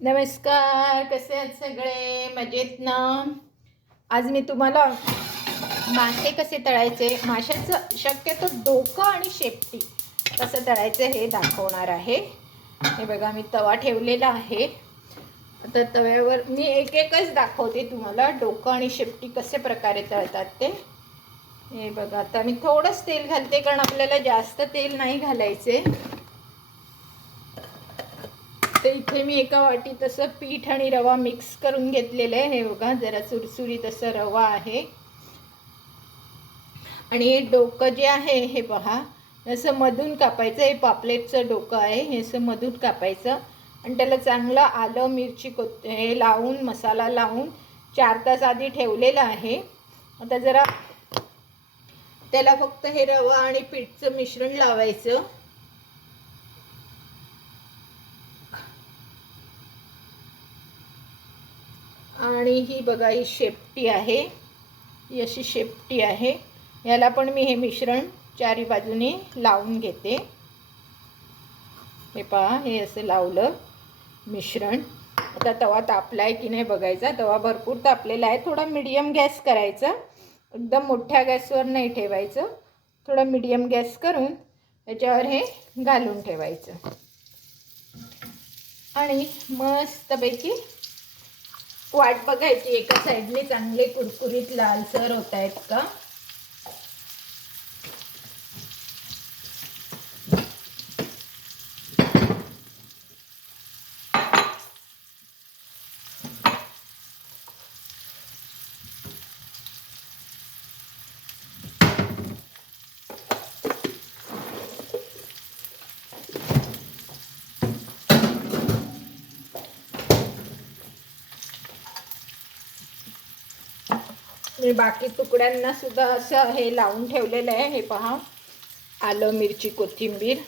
नमस्कार, कसे आहेत सगळे? मजेत ना? आज मी तुम्हाला मासे कसे तळायचे, माशाचं शक्यतो डोकं आणि शेपटी कसं तळायचं हे दाखवणार आहे. हे बघा, मी तवा ठेवलेला आहे. आता तव्यावर मी एक एकच दाखवते तुम्हाला, डोकं आणि शेपटी कसे प्रकारे तळतात ते. हे बघा, आता मी थोडंच तेल घालते कारण आपल्याला जास्त तेल नाही घालायचे. तर इथे मी एका वाटीत असं पीठ आणि रवा मिक्स करून घेतलेलं आहे. हे बघा, जरा सुरसुरीत असं रवा आहे. आणि डोकं जे आहे हे पहा, असं मधून कापायचं. हे पापलेटचं डोकं आहे, हे असं मधून कापायचं आणि त्याला चांगलं आलं मिरची हे लावून, मसाला लावून 4 तास आधी ठेवलेलं आहे. आता जरा त्याला फक्त हे रवा आणि पीठचं मिश्रण लावायचं. आणि ही बघा, ही शेपटी आहे, ही अशी शेपटी आहे. याला पण मी हे मिश्रण चारी बाजूने लावून घेते. हे पहा, हे असं लावलं मिश्रण. आता तवा तापला आहे की नाही बघायचा. तवा भरपूर तापलेला आहे. थोडा मीडियम गॅस करायचा, एकदम मोठ्या गॅसवर नाही ठेवायचं. थोडा मीडियम गॅस करून त्याच्यावर हे घालून ठेवायचं आणि मस्तपैकी वाट बघायची. एका साईडने चांगले कुरकुरीत लालसर होत आहेत का. मी बाकी तुकड्यांना सुद्धा असं हे लावून ठेवलेलं आहे. हे पहा, आलं मिरची कोथिंबीर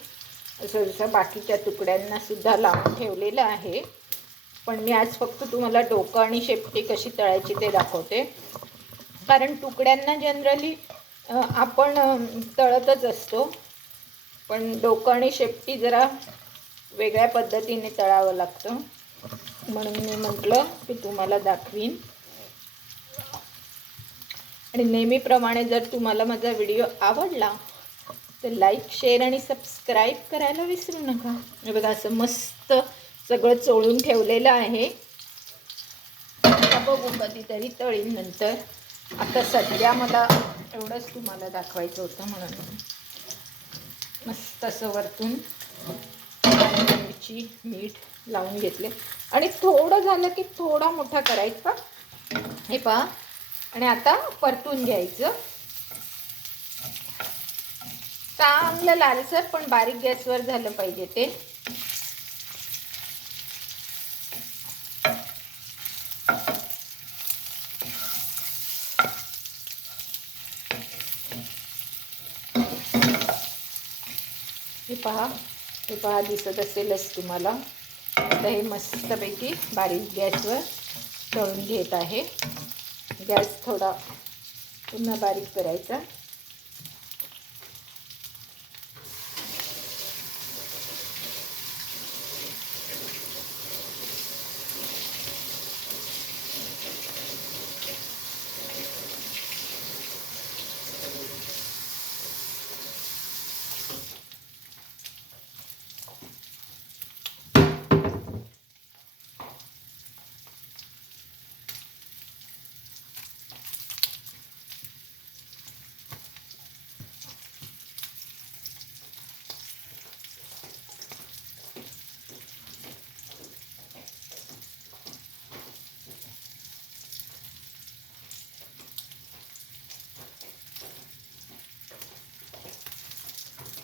असं जसं बाकीच्या तुकड्यांना सुद्धा लावून ठेवलेलं आहे. पण मी आज फक्त तुम्हाला डोकं आणि शेपटी कशी तळायची ते दाखवते. कारण तुकड्यांना जनरली आपण तळतच असतो, पण डोकं आणि शेपटी जरा वेगळ्या पद्धतीने तळावं लागतं. म्हणून मी म्हटलं की तुम्हाला दाखवीन. आणि नेहमीप्रमाणे जर तुम्हाला माझा व्हिडिओ आवडला तर लाईक, शेअर आणि सबस्क्राईब करायला विसरू नका. हे बघा, असं मस्त सगळं चोळून ठेवलेलं आहे. आता बघू कधीतरी तळीन नंतर. आता सध्या मला एवढंच तुम्हाला दाखवायचं होतं म्हणून मस्त असं वरतून मिरची मीठ लावून घेतले. आणि थोडं झालं की थोडा मोठा करायचा. हे पहा, आणि आता परतून घ्यायचं चांगलं लालसर, पण बारीक गॅसवर झालं पाहिजे ते. हे पहा दिसत असेलच तुम्हाला. आता हे मस्तपैकी बारीक गॅसवर तळून घेत आहे. गॅस थोडा पुन्हा बारीक करायचा.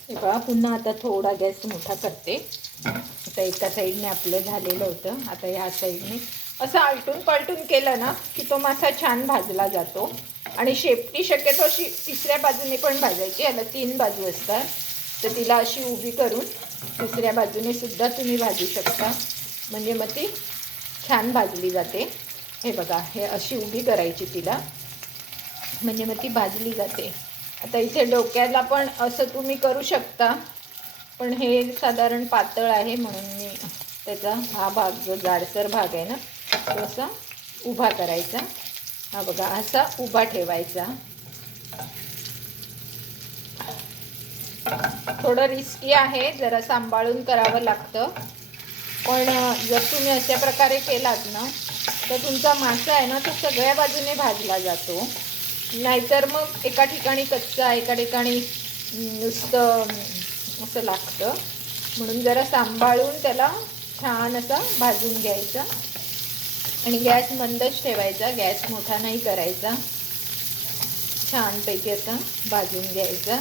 हे पहा, पुन्हा आता थोडा गॅस मोठा करते. आता एका साईडने आपलं झालेलं होतं, आता ह्या साईडने असं आलटून पलटून केलं ना की तो मासा छान भाजला जातो. आणि शेपटी शक्यतो अशी तिसऱ्या बाजूने पण भाजायची. याला 3 बाजू असतात, तर तिला अशी उभी करून तिसऱ्या बाजूने सुद्धा तुम्ही भाजू शकता, म्हणजे मग ती छान भाजली जाते. हे बघा, हे अशी उभी करायची तिला, म्हणजे मग ती भाजली जाते. आता इथे डोक्याला पण असं तुम्ही करू शकता, पण हे साधारण पातळ आहे म्हणून मी त्याचा हा भाग जो जाडसर भाग आहे ना तो असा उभा करायचा. हा बघा असा उभा ठेवायचा. थोडं रिस्की आहे, जरा सांभाळून करावं लागतं, पण जर तुम्ही अशा प्रकारे केलात ना तर तुमचा मासा आहे ना तो सगळ्या बाजूने भाजला जातो. नाहीतर मग एका ठिकाणी कच्चा एका ठिकाणी नुसतं असं लागतं. म्हणून जरा सांभाळून त्याला छान असा भाजून घ्यायचा आणि गॅस मंदच ठेवायचा, गॅस मोठा नाही करायचा. छानपैकी असा भाजून घ्यायचा.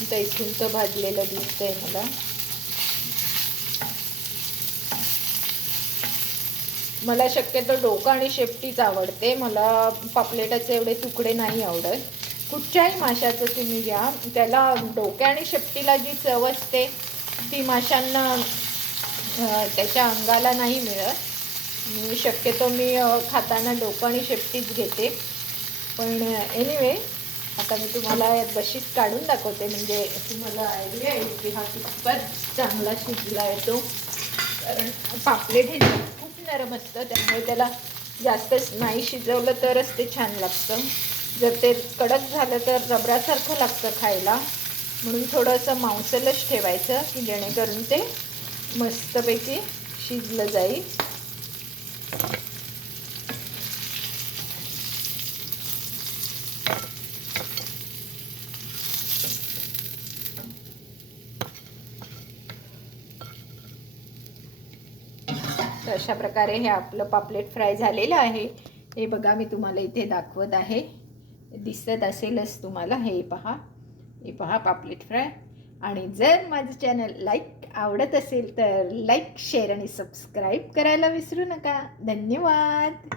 आता इथून तर भाजलेलं दिसतंय मला. मला शक्यतो डोकं आणि शेपटीच आवडते, मला पापलेटाचे एवढे तुकडे नाही आवडत. कुठच्याही माशाचं तुम्ही घ्या, त्याला डोक्या आणि शेपटीला जी चव असते ती माशांना त्याच्या अंगाला नाही मिळत. शक्यतो मी खाताना डोकं आणि शेपटीच घेते. पण एनिवे आता मी तुम्हाला बशीत काढून दाखवते, म्हणजे तुम्हाला आयडिया येईल की हा कितपत चांगला शिजला येतो. कारण पापलेट हे खूप नरम असतं, त्यामुळे त्याला जास्त नाही शिजवलं तरच ते छान लागतं. जर ते कडक झालं तर रबरासारखं लागतं खायला. म्हणून थोडंसं मांसलच ठेवायचं की जेणेकरून ते मस्तपैकी शिजलं जाईल. तर अशा प्रकारे हे आपलं पापलेट फ्राय झालेलं आहे. हे बघा मी तुम्हाला इथे दाखवत आहे, दिसत असेलच तुम्हाला. हे पहा पापलेट फ्राय. आणि जर माझं चॅनल आवडत असेल तर लाईक शेअर आणि सबस्क्राईब करायला विसरू नका. धन्यवाद.